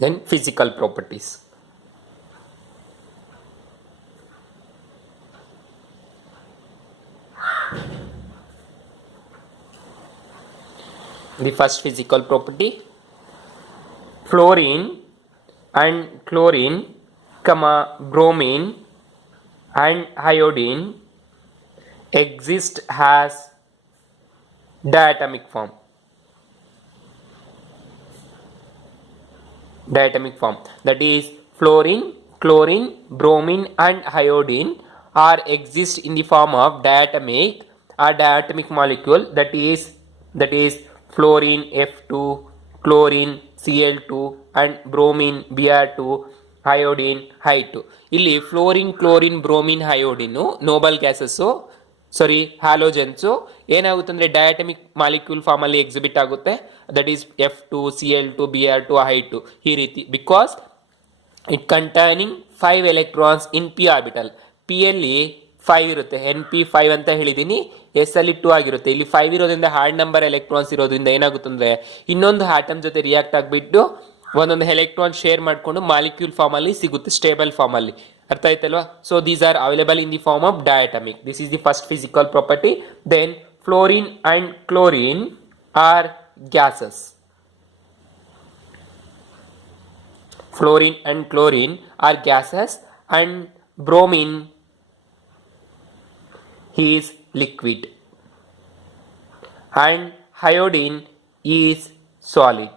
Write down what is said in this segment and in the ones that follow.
Then physical properties. The first physical property, fluorine and chlorine, bromine and iodine exist as diatomic form. Diatomic form, that is fluorine, chlorine, bromine and iodine are exist in the form of diatomic molecule, that is fluorine F2, chlorine Cl2 and bromine Br2, iodine I2. ಇಲ್ಲಿ fluorine, chlorine, bromine, iodine Nobel gases, halogens ಏನಾಗುತ್ತೆ ಅಂದರೆ diatomic molecule form ಅಲ್ಲಿ ಎಕ್ಸಿಬಿಟ್ ಆಗುತ್ತೆ. That is F2, Cl2, Br2, I2 ಈ ರೀತಿ. Because it containing 5 electrons in P orbital. P ಅಲ್ಲಿ 5 ಇರುತ್ತೆ, NP5 ಅಂತ ಹೇಳಿದೀನಿ. ಎಸ್ ಅಲ್ಲಿ 2 ಆಗಿರುತ್ತೆ. ಇಲ್ಲಿ 5 ಇರೋದ್ರಿಂದ ಹಾರ್ಡ್ ನಂಬರ್ ಎಲೆಕ್ಟ್ರಾನ್ಸ್ ಇರೋದ್ರಿಂದ ಏನಾಗುತ್ತೆ ಅಂದ್ರೆ ಇನ್ನೊಂದು ಆಟಮ್ ಜೊತೆ ರಿಯಾಕ್ಟ್ ಆಗಿಬಿಟ್ಟು ಒಂದೊಂದು ಎಲೆಕ್ಟ್ರಾನ್ ಶೇರ್ ಮಾಡಿಕೊಂಡು ಮಾಲಿಕ್ಯೂಲ್ ಫಾರ್ಮ್ ಅಲ್ಲಿ ಸಿಗುತ್ತೆ, ಸ್ಟೇಬಲ್ ಫಾರ್ಮ್ ಅಲ್ಲಿ. ಅರ್ಥ ಆಯ್ತಲ್ವಾ? So these are available in the form of diatomic. This is the first physical property. Then fluorine and chlorine are gases. Fluorine and chlorine are gases and bromine is liquid and iodine is solid.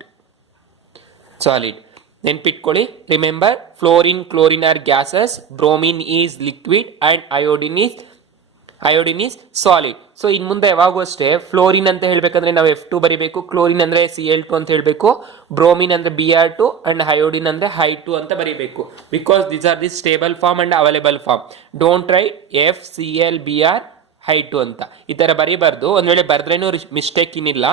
ನೆನ್ಪಿಟ್ಕೊಳ್ಳಿ. Remember, fluorine, chlorine are gases, bromine is liquid and iodine is solid. So in ಮುಂದೆ ಯಾವಾಗೂ ಅಷ್ಟೇ ಫ್ಲೋರಿನ್ ಅಂತ ಹೇಳ್ಬೇಕಂದ್ರೆ ನಾವು F2 ಬರಿಬೇಕು, ಕ್ಲೋರಿನ್ ಅಂದ್ರೆ Cl2 ಅಂತ ಹೇಳ್ಬೇಕು, ಬ್ರೋಮಿನ್ ಅಂದ್ರೆ Br2 ಅಂಡ್ ಅಯೋಡಿನ್ ಅಂದ್ರೆ I2 ಅಂತ ಬರಿಬೇಕು. Because these are the stable form and available form. Don't write FCl, Br, I2 ಅಂತ ಈ ತರ ಬರೀಬಾರ್ದು. ಒಂದ್ ವೇಳೆ ಬರ್ದ್ರೇನು ಮಿಸ್ಟೇಕ್ ಏನಿಲ್ಲ.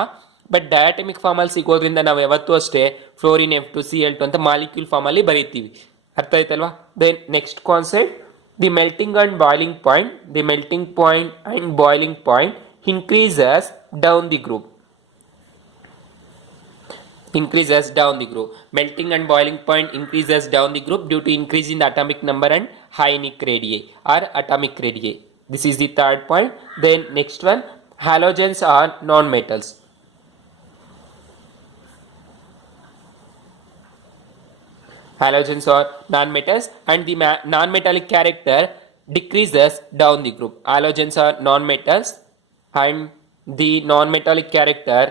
ಬಟ್ ಡಯಾಟಮಿಕ್ ಫಾರ್ಮ್ ಅಲ್ಲಿ ಸಿಗೋದ್ರಿಂದ ನಾವು ಯಾವತ್ತೂ ಅಷ್ಟೇ ಫ್ಲೋರಿನ್ F2, Cl2 ಅಂತ ಮಾಲಿಕ್ಯೂಲ್ ಫಾರ್ಮ್ ಅಲ್ಲಿ ಬರೀತೀವಿ. ಅರ್ಥ ಆಯ್ತಲ್ವಾ? Then next concept, the melting and boiling point. The melting point and boiling point increases down the group. Melting and boiling point increases down the group due to increase in the atomic number and ionic radii or atomic radii. This is the third point. Then next one, halogens are non-metals. Halogens are non-metals and the non-metallic character decreases down the group. Halogens are non-metals and the non-metallic character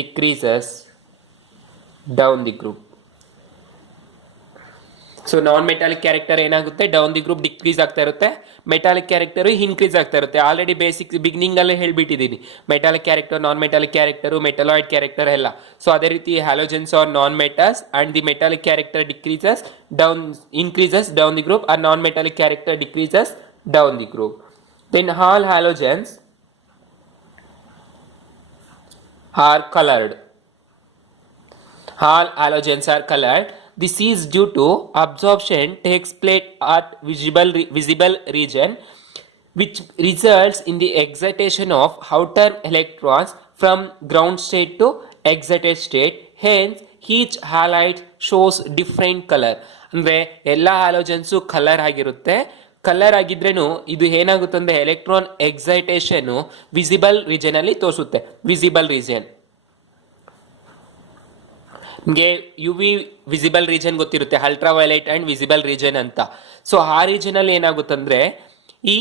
decreases down the group. So non metallic character ಏನಾಗುತ್ತೆ, down the group decrease ಆಗ್ತಾ ಇರುತ್ತೆ. Metallic character increase ಆಗ್ತಾ ಇರುತ್ತೆ. Already basic beginning ಅಲ್ಲೇ ಹೇಳ್ಬಿಟ್ಟಿದ್ದೀನಿ, metallic character, non metallic character, metalloid character ಎಲ್ಲ. So ಅದೇ ರೀತಿ halogens are non metals and the metallic character increases down the group, or non metallic character decreases down the group. Then all halogens are colored. All halogens are colored. This is due to absorption takes place at visible region, which results in the excitation of outer electrons from ground state to excited state. Hence, each halide shows different color. ಅಂದ್ರೆ ಎಲ್ಲ ಹ್ಯಾಲೋಜನ್ಸು ಕಲರ್ ಆಗಿರುತ್ತೆ. ಕಲರ್ ಆಗಿದ್ರೇನು ಇದು ಏನಾಗುತ್ತೆ ಅಂದ್ರೆ electron excitation visible region ಅಲ್ಲಿ ತೋರಿಸುತ್ತೆ. ವಿಸಿಬಲ್ ರೀಜನ್ ನಿಮಗೆ UV ವಿಸಿಬಲ್ ರೀಜನ್ ಗೊತ್ತಿರುತ್ತೆ, ultra violet and visible region ಅಂತ. ಸೊ ಆ ರೀಜನ್ ಅಲ್ಲಿ ಏನಾಗುತ್ತಂದ್ರೆ ಈ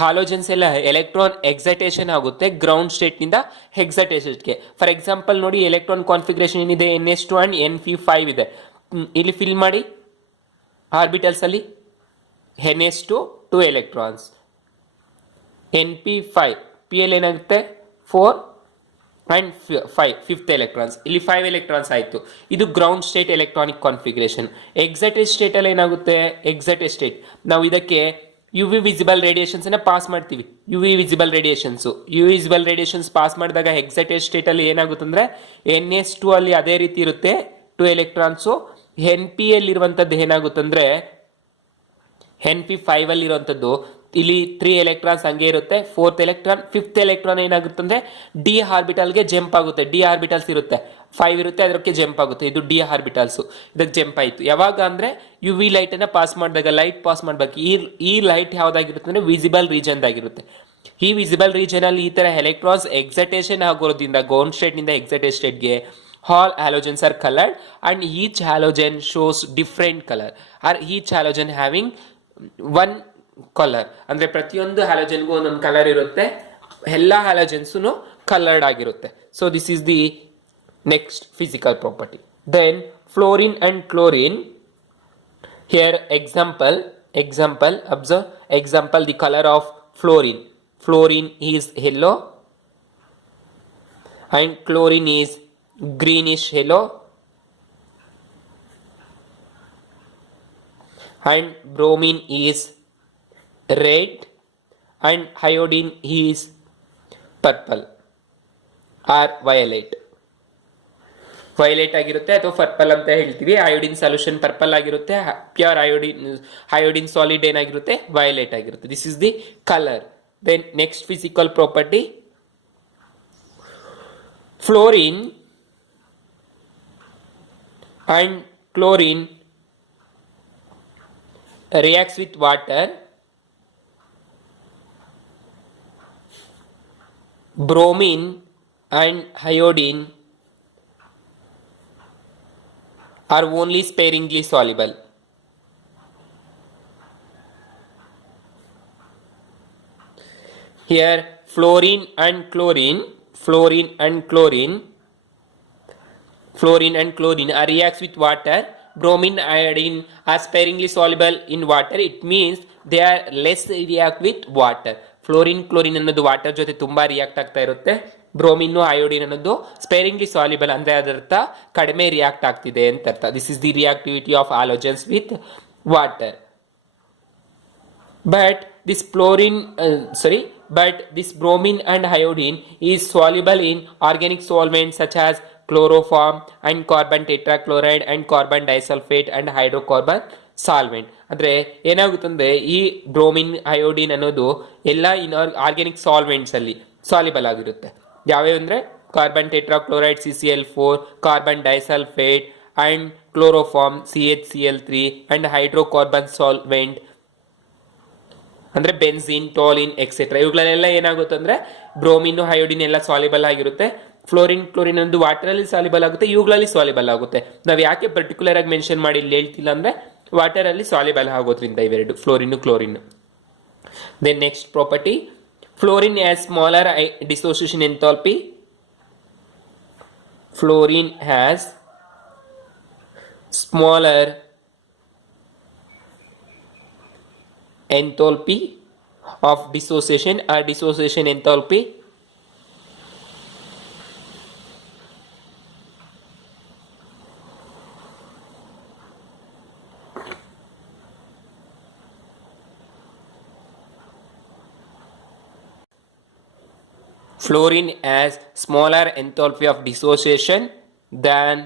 ಹ್ಯಾಲೋಜನ್ಸ್ ಎಲ್ಲ ಎಲೆಕ್ಟ್ರಾನ್ ಎಕ್ಸೈಟೇಷನ್ ಆಗುತ್ತೆ ಗ್ರೌಂಡ್ ಸ್ಟೇಟ್ ನಿಂದ ಎಕ್ಸೈಟೇಷನ್ಗೆ. ಫಾರ್ ಎಕ್ಸಾಂಪಲ್ ನೋಡಿ, ಎಲೆಕ್ಟ್ರಾನ್ ಕಾನ್ಫಿಗರೇಷನ್ ಏನಿದೆ, NS2 ಅಂಡ್ NP5 ಇದೆ. ಇಲ್ಲಿ ಫಿಲ್ ಮಾಡಿ ಆರ್ಬಿಟಲ್ಸ್ ಅಲ್ಲಿ NS2 2 ಎಲೆಕ್ಟ್ರಾನ್ಸ್, NP5 P ಅಲ್ಲಿ ಏನಾಗುತ್ತೆ 4 ಅಂಡ್ 5 5th ಎಲೆಕ್ಟ್ರಾನ್ಸ್. ಇಲ್ಲಿ 5 ಎಲೆಕ್ಟ್ರಾನ್ಸ್ ಆಯಿತು. ಇದು ground state electronic configuration. Excited state ಅಲ್ಲಿ ಏನಾಗುತ್ತೆ, ಎಕ್ಸೈಟೆಡ್ ಸ್ಟೇಟ್ ನಾವು ಇದಕ್ಕೆ UV ವಿಸಿಬಲ್ ರೇಡಿಯೇಷನ್ಸ್ ಅನ್ನ ಪಾಸ್ ಮಾಡ್ತೀವಿ. UV ವಿಸಿಬಲ್ ರೇಡಿಯೇಷನ್ಸ್ ಪಾಸ್ ಮಾಡಿದಾಗ ಎಕ್ಸೈಟೆಡ್ ಸ್ಟೇಟ್ ಅಲ್ಲಿ ಏನಾಗುತ್ತೆ ಅಂದ್ರೆ NS2 ಅಲ್ಲಿ ಅದೇ ರೀತಿ ಇರುತ್ತೆ 2 ಎಲೆಕ್ಟ್ರಾನ್ಸು. NP ಅಲ್ಲಿ ಇರುವಂತದ್ದು ಏನಾಗುತ್ತೆ ಅಂದ್ರೆ NP5 ಅಲ್ಲಿ ಇರುವಂತದ್ದು ಇಲ್ಲಿ 3 ಎಲೆಕ್ಟ್ರಾನ್ಸ್ ಹಂಗೆ ಇರುತ್ತೆ. 4th ಎಲೆಕ್ಟ್ರಾನ್ 5th ಎಲೆಕ್ಟ್ರಾನ್ ಏನಾಗುತ್ತೆ ಅಂದ್ರೆ ಡಿ ಆರ್ಬಿಟಲ್ಗೆ ಜಂಪ್ ಆಗುತ್ತೆ. ಡಿ ಆರ್ಬಿಟಲ್ಸ್ ಇರುತ್ತೆ 5 ಇರುತ್ತೆ, ಅದಕ್ಕೆ ಜಂಪ್ ಆಗುತ್ತೆ. ಇದು ಡಿ ಆರ್ಬಿಟಲ್ಸ್, ಇದಕ್ಕೆ ಜಂಪ್ ಆಯ್ತು. ಯಾವಾಗ ಅಂದ್ರೆ ಯು ವಿ ಲೈಟ್ ಅನ್ನ ಪಾಸ್ ಮಾಡಿದಾಗ, ಲೈಟ್ ಪಾಸ್ ಮಾಡ್ಬೇಕು, ಈ ಲೈಟ್ ಯಾವ್ದಾಗಿರುತ್ತೆ ಅಂದ್ರೆ ವಿಸಿಬಲ್ ರೀಜನ್ ಆಗಿರುತ್ತೆ. ಈ ವಿಸಿಬಲ್ ರೀಜನ್ ಅಲ್ಲಿ ಈ ತರ ಎಲೆಕ್ಟ್ರಾನ್ಸ್ ಎಕ್ಸೈಟೇಷನ್ ಆಗೋದ್ರಿಂದ ಗ್ರೌಂಡ್ ಸ್ಟೇಟ್ ನಿಂದ ಎಕ್ಸೈಟೆಡ್ ಸ್ಟೇಟ್ಗೆ all halogens are colored and each halogen shows different color or each halogen having one color. ಅಂದ್ರೆ ಪ್ರತಿಯೊಂದು ಹ್ಯಾಲೋಜನ್ಗೂ ಒಂದೊಂದು ಕಲರ್ ಇರುತ್ತೆ, ಎಲ್ಲ ಹ್ಯಾಲೋಜನ್ಸ್ನು ಕಲರ್ಡ್ ಆಗಿರುತ್ತೆ. So this is the next physical property. Then fluorine and chlorine. Here example observe example the color of fluorine is yellow and chlorine is greenish yellow and bromine is red and iodine is purple or violet ಆಗಿರುತ್ತೆ ಅಥವಾ purple ಅಂತ ಹೇಳ್ತೀವಿ. Iodine solution purple ಆಗಿರುತ್ತೆ, pure iodine solid ಏನಾಗಿರುತ್ತೆ violet ಆಗಿರುತ್ತೆ. This is the colour. Then next physical property, fluorine and chlorine reacts with water, bromine and iodine are only sparingly soluble. Here fluorine and chlorine are reacts with water. Bromine, iodine are sparingly soluble in water. It means they are less react with water. Chlorine ಅನ್ನೋದು ವಾಟರ್ ಜೊತೆ ತುಂಬಾ ರಿಯಾಕ್ಟ್ ಆಗ್ತಾ ಇರುತ್ತೆ. Bromine iodine ಅನ್ನೋದು sparingly soluble, ಅಂದ್ರೆ ಅದರ್ಥ ಕಡಿಮೆ ರಿಯಾಕ್ಟ್ ಆಗ್ತಿದೆ ಅಂತ ಅರ್ಥ. This is the reactivity of halogens with water. But this bromine and iodine is soluble in organic solvents such as chloroform and carbon tetrachloride and carbon disulfate and hydrocarbon solvent. ಅಂದ್ರೆ ಏನಾಗುತ್ತಂದ್ರೆ ಈ bromine iodine ಅನ್ನೋದು ಎಲ್ಲ organic solvents ಅಲ್ಲಿ ಸಾಲ್ಯುಬಲ್ ಆಗಿರುತ್ತೆ. ಯಾವ್ಯಾವ ಅಂದ್ರೆ carbon tetrachloride CCl4, carbon disulphate and chloroform CHCl3 and hydrocarbon solvent ಅಂದ್ರೆ ಬೆನ್ಸಿನ್, ಟೋಲಿನ್ ಎಕ್ಸೆಟ್ರಾ. ಇವುಗಳೆಲ್ಲ ಏನಾಗುತ್ತೆ ಅಂದ್ರೆ ಬ್ರೋಮಿನ್ ಅಯೋಡಿನ್ ಎಲ್ಲ ಸಾಲ್ಯುಬಲ್ ಆಗಿರುತ್ತೆ. ಕ್ಲೋರಿನ್ ಒಂದು ವಾಟರ್ ಅಲ್ಲಿ ಸಾಲ್ಯುಬಲ್ ಆಗುತ್ತೆ, ಇವುಗಳಲ್ಲಿ ಸಾಲ್ಯುಬಲ್ ಆಗುತ್ತೆ. ನಾವು ಯಾಕೆ ಪರ್ಟಿಕ್ಯುಲರ್ ಆಗಿ ಮೆನ್ಷನ್ ಮಾಡಿ ಇಲ್ಲಿ ಹೇಳ್ತಿಲ್ಲ ಅಂದ್ರೆ ವಾಟರ್ ಅಲ್ಲಿ ಸಾಲ್ಯುಬಲ್ ಆಗೋದ್ರಿಂದ ಇವೆರಡು, fluorine chlorine. Then next property, fluorine has smaller dissociation enthalpy. Fluorine has smaller enthalpy of dissociation or dissociation enthalpy. Fluorine has smaller enthalpy of dissociation than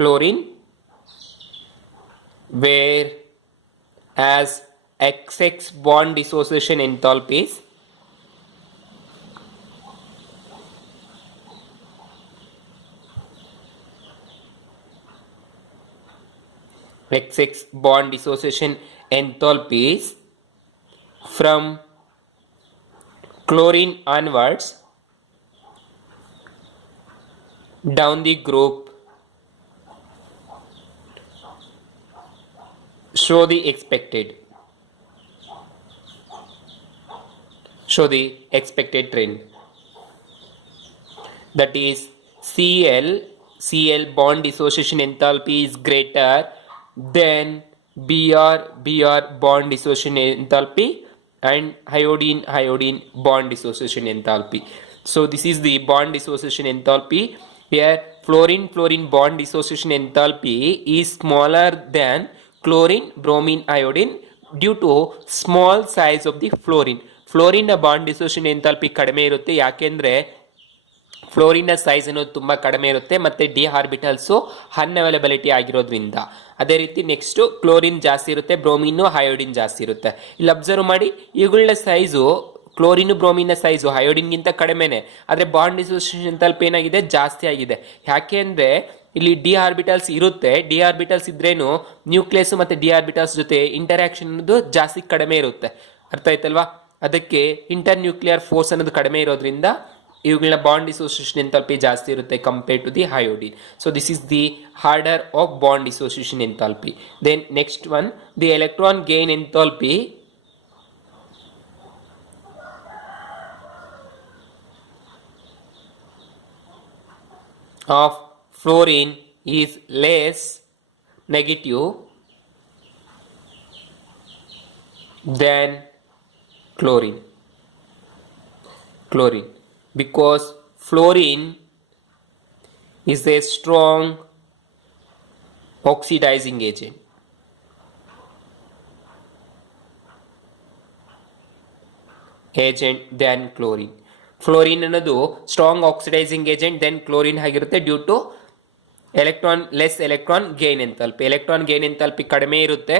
chlorine, where as XX bond dissociation enthalpies from chlorine onwards down the group show the expected trend. That is Cl bond dissociation enthalpy is greater than Br bond dissociation enthalpy and iodine bond dissociation enthalpy. So this is the bond dissociation enthalpy. Here fluorine bond dissociation enthalpy is smaller than chlorine, bromine, iodine due to small size of the fluorine. Fluorine bond dissociation enthalpy ಕಡಿಮೆ ಇರುತ್ತೆ, ಯಾಕೆಂದ್ರೆ ಫ್ಲೋರಿನ್ನ ಸೈಜ್ ಅನ್ನೋದು ತುಂಬ ಕಡಿಮೆ ಇರುತ್ತೆ ಮತ್ತು D orbitals ಅನ್ಅವೈಲಬಿಲಿಟಿ ಆಗಿರೋದ್ರಿಂದ. ಅದೇ ರೀತಿ ನೆಕ್ಸ್ಟು ಕ್ಲೋರಿನ್ ಜಾಸ್ತಿ ಇರುತ್ತೆ, ಬ್ರೋಮಿನ್ನು ಅಯೋಡಿನ್ ಜಾಸ್ತಿ ಇರುತ್ತೆ. ಇಲ್ಲಿ ಅಬ್ಸರ್ವ್ ಮಾಡಿ, ಇವುಗಳ ಸೈಜು ಕ್ಲೋರಿನ್ ಬ್ರೋಮಿನ್ನ ಸೈಜು ಅಯೋಡಿನ್ಗಿಂತ ಕಡಿಮೆನೆ, ಆದರೆ ಬಾಂಡ್ ಡಿಸೋಸಿಯೇಷನ್ ಎಂಥಾಲ್ಪಿ ಏನಾಗಿದೆ, ಜಾಸ್ತಿ ಆಗಿದೆ. ಯಾಕೆ ಅಂದರೆ ಇಲ್ಲಿ ಡಿ ಆರ್ಬಿಟಲ್ಸ್ ಇರುತ್ತೆ, ಡಿ ಆರ್ಬಿಟಲ್ಸ್ ಇದ್ರೇನು ನ್ಯೂಕ್ಲಿಯಸ್ ಮತ್ತು ಡಿ ಆರ್ಬಿಟಲ್ಸ್ ಜೊತೆ ಇಂಟರಾಕ್ಷನ್ ಅನ್ನೋದು ಜಾಸ್ತಿ ಕಡಿಮೆ ಇರುತ್ತೆ. ಅರ್ಥ ಆಯ್ತಲ್ವಾ? ಅದಕ್ಕೆ ಇಂಟರ್ ನ್ಯೂಕ್ಲಿಯರ್ ಫೋರ್ಸ್ ಅನ್ನೋದು ಕಡಿಮೆ ಇರೋದ್ರಿಂದ ಇವುಗಳ ಬಾಂಡ್ ಡಿಸೋಸಿಯೇಷನ್ ಎಂಥಾಲ್ಪಿ ಜಾಸ್ತಿ ಇರುತ್ತೆ compared to the iodine. So this is the order of bond dissociation enthalpy. Then next one, the electron gain enthalpy of fluorine is less negative than chlorine because fluorine is a strong oxidizing agent. Than chlorine. Fluorine ಅನ್ನೋದು strong oxidising agent than chlorine ಆಗಿರುತ್ತೆ due to less electron gain enthalpy. Electron gain enthalpy ಕಡಿಮೆ ಇರುತ್ತೆ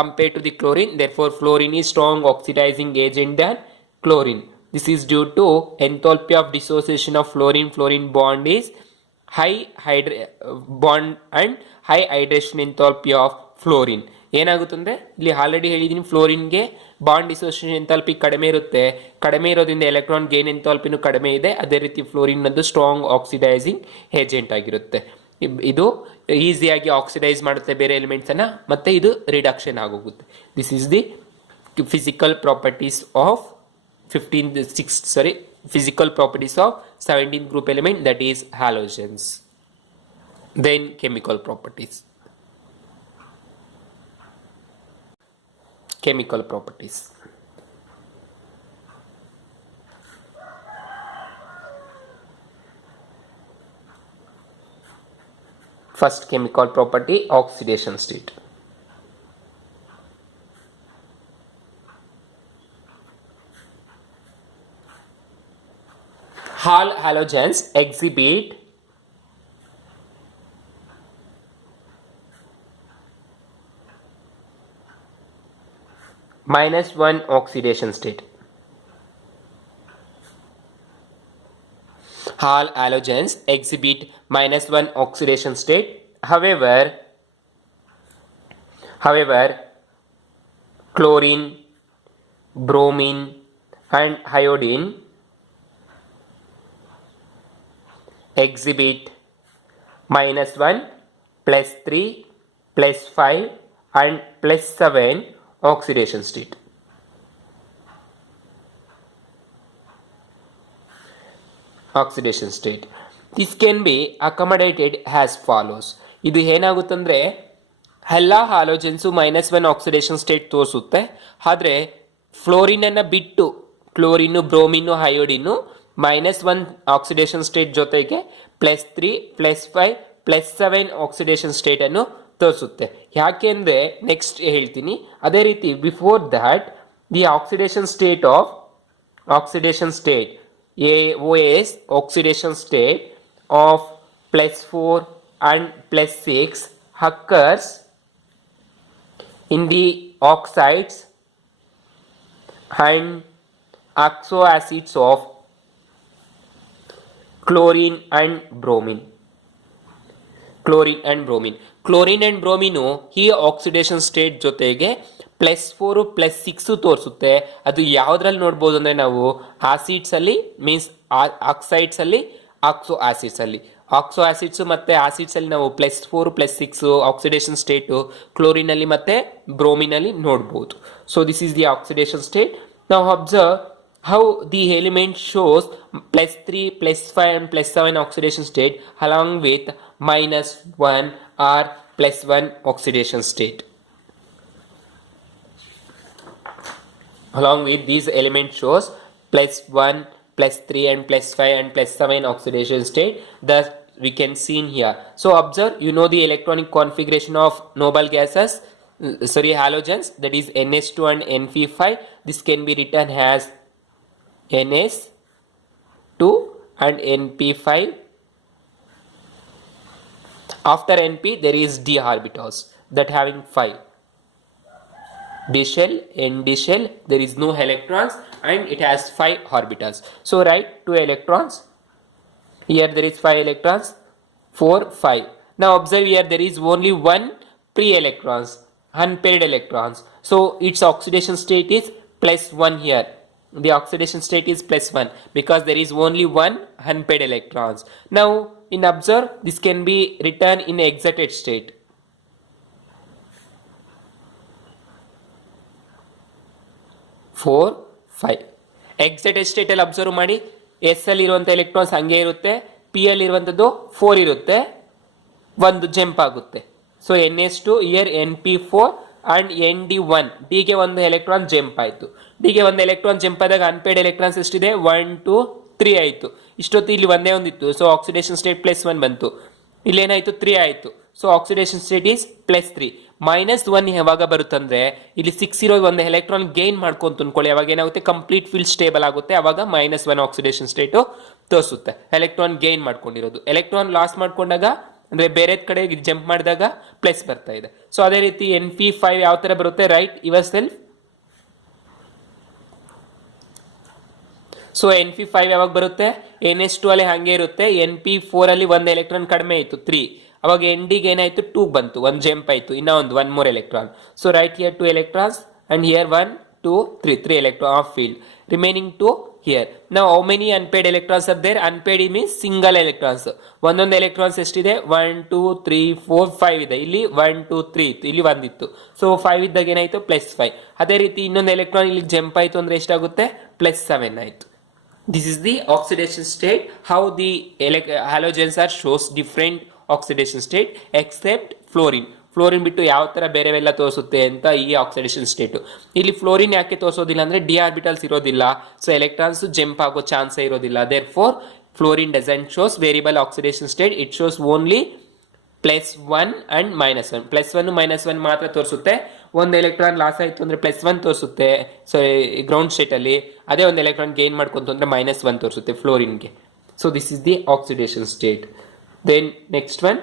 compared to the chlorine. Therefore fluorine is strong oxidising agent than chlorine. This is due to enthalpy of dissociation of fluorine bond is high bond and high hydration enthalpy of fluorine. ಏನಾಗುತ್ತೆ ಅಂದರೆ ಇಲ್ಲಿ ಆಲ್ರೆಡಿ ಹೇಳಿದ್ದೀನಿ, ಫ್ಲೋರಿನ್ಗೆ bond dissociation enthalpy ಕಡಿಮೆ ಇರುತ್ತೆ, ಕಡಿಮೆ ಇರೋದ್ರಿಂದ electron gain ಎಂಥಾಲ್ಪಿನೂ ಕಡಿಮೆ ಇದೆ. ಅದೇ ರೀತಿ ಫ್ಲೋರಿನ್ ಅದು ಸ್ಟ್ರಾಂಗ್ ಆಕ್ಸಿಡೈಸಿಂಗ್ ಏಜೆಂಟ್ ಆಗಿರುತ್ತೆ. ಇದು ಈಸಿಯಾಗಿ ಆಕ್ಸಿಡೈಸ್ ಮಾಡುತ್ತೆ ಬೇರೆ ಎಲಿಮೆಂಟ್ಸನ್ನು, ಮತ್ತು ಇದು ರಿಡಕ್ಷನ್ ಆಗೋಗುತ್ತೆ. This is the physical properties of physical properties of 17th group element, that is halogens. Then chemical properties. First chemical property, oxidation state. All halogens exhibit -1 oxidation state. All halogens exhibit -1 oxidation state. However, chlorine, bromine and iodine exhibit -1, +3, +5 and +7 oxidation state. This can be accommodated as follows. ಇದು ಏನಾಗುತ್ತಂದರೆ ಎಲ್ಲ ಹಾಲೋಜನ್ಸು -1 oxidation state ತೋರಿಸುತ್ತೆ, ಆದರೆ ಫ್ಲೋರಿನನ್ನು ಬಿಟ್ಟು ಕ್ಲೋರಿನ್ನು, ಬ್ರೋಮಿನ್ನು, ಅಯೋಡಿನ್ನು -1 ಆಕ್ಸಿಡೇಷನ್ ಸ್ಟೇಟ್ ಜೊತೆಗೆ +3, +5, +7 ಆಕ್ಸಿಡೇಷನ್ ಸ್ಟೇಟನ್ನು ತೋರಿಸುತ್ತೆ. ಯಾಕೆ ಅಂದರೆ ನೆಕ್ಸ್ಟ್ ಹೇಳ್ತೀನಿ. ಅದೇ ರೀತಿ before that the oxidation state AOS oxidation state of +4 and +6 occurs in the oxides and oxoacids of chlorine and bromine. Chlorine and bromine ಈ ಆಕ್ಸಿಡೇಷನ್ ಸ್ಟೇಟ್ ಜೊತೆಗೆ +4, +6 ತೋರಿಸುತ್ತೆ. ಅದು ಯಾವುದ್ರಲ್ಲಿ ನೋಡ್ಬೋದು ಅಂದರೆ ನಾವು ಆಸಿಡ್ಸಲ್ಲಿ, ಮೀನ್ಸ್ ಆಕ್ಸೈಡ್ಸಲ್ಲಿ, ಆಕ್ಸೋ ಆಸಿಡ್ಸು ಮತ್ತು ಆಸಿಡ್ಸಲ್ಲಿ ನಾವು +4, +6 ಆಕ್ಸಿಡೇಷನ್ ಸ್ಟೇಟು ಕ್ಲೋರಿನಲ್ಲಿ ಮತ್ತು ಬ್ರೋಮಿನಲ್ಲಿ ನೋಡ್ಬೋದು. So this is the oxidation state. ನಾವು observe how the element shows +3, +5 and +7 oxidation state along with -1 or +1 oxidation state. Along with these elements shows +1, +3 and +5 and +7 oxidation state that we can see in here. So observe, you know the electronic configuration of noble gases, halogens, that is NH2 and NP5. This can be written as NS2 and Np5. After Np there is d orbitals that having 5. D shell, Nd shell, there is no electrons and it has 5 orbitals. So write 2 electrons. Here there is 5 electrons, 4, 5. Now observe here there is only one pre-electrons, unpaired electrons. So its oxidation state is +1 here. The oxidation state is +1 because there is only one unpaired electrons. Now in observe, this can be written in excited state. Four, 5. Excited state ಅಲ್ಲಿ ಅಬ್ಸರ್ವ್ ಮಾಡಿ, ಎಸ್ ಅಲ್ಲಿ ಇರುವಂತ ಎಲೆಕ್ಟ್ರಾನ್ಸ್ ಹಂಗೆ ಇರುತ್ತೆ, ಪಿ ಅಲ್ಲಿ ಇರುವಂತದ್ದು 4 ಇರುತ್ತೆ, ಒಂದು ಜಂಪ್ ಆಗುತ್ತೆ. So NH2 here Np4 and Nd1, D ಗೆ ಒಂದು ಎಲೆಕ್ಟ್ರಾನ್ ಜಂಪ್ ಆಯ್ತು. D ಗೆ ಒಂದು ಎಲೆಕ್ಟ್ರಾನ್ ಜಂಪ್ ಆದಾಗ ಅನ್ಪೇಡ್ ಎಲೆಕ್ಟ್ರಾನ್ಸ್ ಎಷ್ಟಿದೆ, 1 2 3 ಆಯ್ತು. ಇಷ್ಟೊತ್ತು ಇಲ್ಲಿ ಒಂದೇ ಒಂದಿತ್ತು, ಸೊ ಆಕ್ಸಿಡೇಷನ್ ಸ್ಟೇಟ್ +1 ಬಂತು. ಇಲ್ಲೇನಾಯ್ತು, 3 ಆಯ್ತು. So oxidation state is +3. -1 ಯಾವಾಗ ಬರುತ್ತಂದ್ರೆ ಇಲ್ಲಿ 6 ಇರೋ ಒಂದು ಎಲೆಕ್ಟ್ರಾನ್ ಗೇನ್ ಮಾಡ್ಕೊಂತ ಅನ್ಕೊಳ್ಳಿ, ಅವಾಗ ಏನಾಗುತ್ತೆ, ಕಂಪ್ಲೀಟ್ ಫೀಲ್ಡ್ ಸ್ಟೇಬಲ್ ಆಗುತ್ತೆ. ಅವಾಗ -1 ಆಕ್ಸಿಡೇಷನ್ ಸ್ಟೇಟ್ ತೋರಿಸುತ್ತೆ, ಎಲೆಕ್ಟ್ರಾನ್ ಗೇನ್ ಮಾಡ್ಕೊಂಡಿರೋದು. ಎಲೆಕ್ಟ್ರಾನ್ ಲಾಸ್ ಮಾಡ್ಕೊಂಡಾಗ ಅಂದ್ರೆ ಬೇರೆ ಕಡೆ ಜಂಪ್ ಮಾಡಿದಾಗ ಪ್ಲಸ್ ಬರ್ತಾ ಇದೆ. ಸೊ ಅದೇ ರೀತಿ Np5 ಯಾವ ತರ ಬರುತ್ತೆ, write your self. So Np5 ಯಾವಾಗ ಬರುತ್ತೆ, NH2 ಅಲ್ಲಿ ಹಂಗೆ ಇರುತ್ತೆ. Np4 ಅಲ್ಲಿ ಒಂದು ಎಲೆಕ್ಟ್ರಾನ್ ಕಡಿಮೆ ಆಯ್ತು, 3. ಅವಾಗ Nd ಗೆ ಏನಾಯ್ತು, 2 ಬಂತು, ಒಂದು ಜಂಪ್ ಆಯ್ತು, ಇನ್ನ one more electron. So write here 2 electrons and here 1 2 3 electron of field, remaining 2 here. Now how many unpaired electrons are there? Unpaired means single electrons. ಒಂದೊಂದು ಎಲೆಕ್ಟ್ರಾನ್ಸ್ ಎಷ್ಟಿದೆ, 1 2 3 4 5 ಇದೆ. ಇಲ್ಲಿ 1 2 3 ಇತ್ತು, ಇಲ್ಲಿ ಒಂದಿತ್ತು. ಸೊ 5 ಇದ್ದಾಗ ಏನಾಯ್ತು, +5. ಅದೇ ರೀತಿ ಇನ್ನೊಂದು ಎಲೆಕ್ಟ್ರಾನ್ ಇಲ್ಲಿ ಜಂಪ್ ಆಯ್ತು ಅಂದ್ರೆ ಎಷ್ಟಾಗುತ್ತೆ, +7 ಆಯ್ತು. This is the oxidation state. How the halogens are shows different oxidation state except fluorine. Fluorine ಬಿಟ್ಟು ಯಾವ ತರ ಬೇರೆವೆಲ್ಲ ತೋರಿಸುತ್ತೆ ಅಂತ ಈ ಆಕ್ಸಿಡೇಷನ್ ಸ್ಟೇಟ್. ಇಲ್ಲಿ ಫ್ಲೋರಿನ್ ಯಾಕೆ ತೋರಿಸೋದಿಲ್ಲ ಅಂದ್ರೆ ಡಿ ಆರ್ಬಿಟಲ್ಸ್ ಇರೋದಿಲ್ಲ, ಸೊ ಎಲೆಕ್ಟ್ರಾನ್ಸ್ ಜಂಪ್ ಆಗೋ ಚಾನ್ಸ್ ಇರೋದಿಲ್ಲ. Therefore fluorine doesn't shows variable oxidation state, it shows only +1 and -1. +1 -1 ಮಾತ್ರ ತೋರಿಸುತ್ತೆ. ಒಂದು ಎಲೆಕ್ಟ್ರಾನ್ ಲಾಸ್ ಆಯ್ತು ಅಂದ್ರೆ +1 ತೋರಿಸುತ್ತೆ, ಸೊ ಗ್ರೌಂಡ್ ಸ್ಟೇಟ್ ಅಲ್ಲಿ. ಅದೇ ಒಂದು ಎಲೆಕ್ಟ್ರಾನ್ ಗೇನ್ ಮಾಡ್ಕೊಂತು ಅಂದ್ರೆ -1 ತೋರಿಸುತ್ತೆ ಫ್ಲೋರಿನ್ಗೆ. So this is the oxidation state. Then next one,